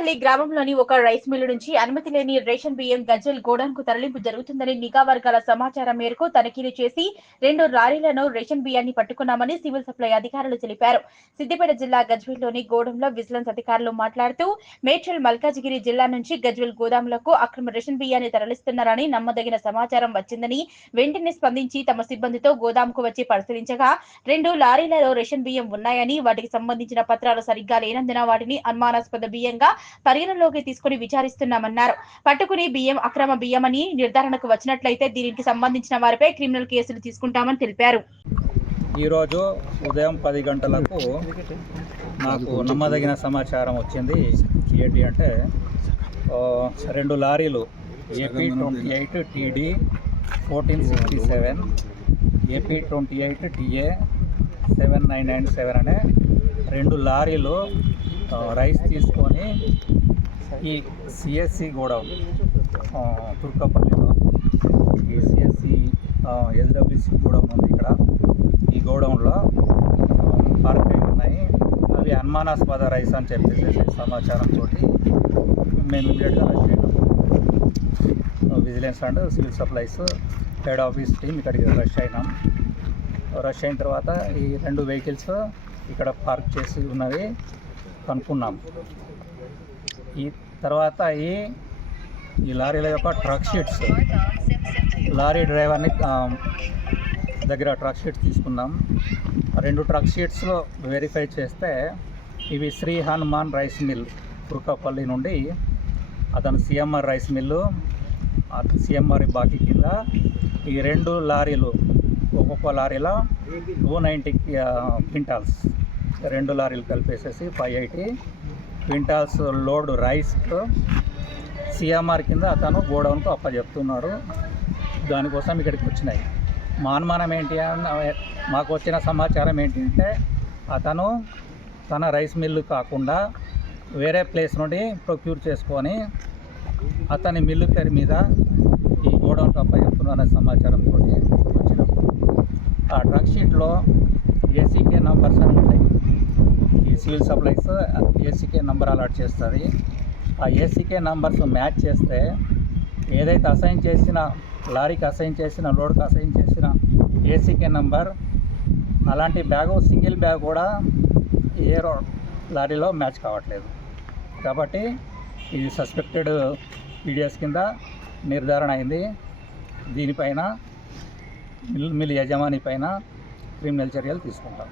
తుర్కపల్లి గ్రామంలోని ఒక rice mill నుంచి అనుమతి లేని రేషన్ బియ్యం గజ్వెల్ గోడౌన్కు తరలింపు జరుగుతుందని నిఘా వర్గాల సమాచారం మేరకు తనిఖీలు చేసి 2 లారీలను రేషన్ బియ్యాన్ని పట్టుకున్నామని సివిల్ సప్లై అధికారులు తెలిపారు. సిద్దిపేట జిల్లా గజ్వెల్లోని గోడౌన్లో విజిలెన్స్ అధికారులు మాట్లాడుతూ మేడ్చల్ మల్కాజిగిరి జిల్లా నుంచి గజ్వెల్ గోదాములకు అక్రమ రేషన్ బియ్యాన్ని తరలిస్తున్నారని నమ్మదగిన సమాచారం వచ్చిందని వెంటనే స్పందించి తమ సిబ్బందితో గోదాముకు వచ్చి పరిశీలించగా 2 లారీలలో రేషన్ బియ్యం ఉన్నాయని, వాటికి సంబంధించిన పత్రాలు సరిగ్గా లేనందున వాటిని అనుమానాస్పద బియ్యంగా పరిగణలోకి తీసుకుని విచారిస్తున్నామన్నారు. పట్టుకుని బియ్యం అక్రమ బియ్యమని నిర్ధారణకు వచ్చినట్లయితే దీనికి సంబంధించిన వారిపై క్రిమినల్ కేసులు తీసుకుంటామని తెలిపారు. ఈరోజు ఉదయం 10 గంటలకు నాకు నమ్మదగిన సమాచారం వచ్చింది. ఏంటి అంటే 2 లారీలు AP28 TD 1467 AP28 TA 7997 అనే 2 లారీలు రైస్ తీసుకొని ఈ సిఎస్సి గోడౌన్ తుర్కపల్లిలో ఈ సిఎస్సి ఎస్డబ్ల్యూసి గోడౌన్ ఉంది. ఇక్కడ ఈ గోడౌన్లో పార్క్ అయి ఉన్నాయి. అవి అనుమానాస్పద రైస్ అని చెప్పేసి సమాచారంతో మేము ఇమీడియట్గా రష్ అయినాం. Vigilance and civil supplies head office team ఇక్కడికి రష్ అయినాం. రష్ అయిన తర్వాత ఈ 2 వెహికల్స్ ఇక్కడ పార్క్ చేసి ఉన్నవి కనుక్కున్నాం. ఈ తర్వాత ఈ లారీల యొక్క ట్రక్ షీట్స్, లారీ డ్రైవర్ని దగ్గర ట్రక్ షీట్స్ తీసుకున్నాం. 2 ట్రక్ షీట్స్లో వెరిఫై చేస్తే ఇవి శ్రీ హనుమాన్ రైస్ మిల్ తుర్కపల్లి నుండి అతను సిఎంఆర్ రైస్ మిల్లు సిఎంఆర్ బాకీ కింద ఈ 2 లారీలు ఒక్కొక్క లారీలో 290 క్వింటాల్స్ 2 లారీలు కలిపేసేసి 580 క్వింటాల్స్ లోడ్ రైస్ సిఎంఆర్ కింద అతను గోడౌన్కు అప్పచెప్తున్నాడు. దానికోసం ఇక్కడికి వచ్చినాయి. మా అనుమానం ఏంటి మాకు వచ్చిన సమాచారం ఏంటి అంటే అతను తన రైస్ మిల్లు కాకుండా వేరే ప్లేస్ నుండి ప్రొక్యూర్ చేసుకొని అతని మిల్లు పేరు మీద ఈ గోడౌన్కు అప్పచెప్తున్నాడు అనే సమాచారంతో వచ్చినాం. ఆ ట్రక్ షీట్లో ఏసీకే నంబర్స్ అని ఉంటాయి. ఈ civil supplies ACK number allot చేస్తుంది. ఆ ఏసీకే నంబర్స్ మ్యాచ్ చేస్తే ఏదైతే అసైన్ చేసిన లారీకి అసైన్ చేసిన లోడ్కి అసైన్ చేసిన ఏసీకే నంబర్ అలాంటి బ్యాగు సింగిల్ బ్యాగ్ కూడా ఏ లారీలో మ్యాచ్ కావట్లేదు. కాబట్టి ఇది సస్పెక్టెడ్ పీడిఎస్ కింద నిర్ధారణ అయింది. దీనిపైన మిల్ యజమాని పైన క్రిమినల్ చర్యలు తీసుకుంటాం.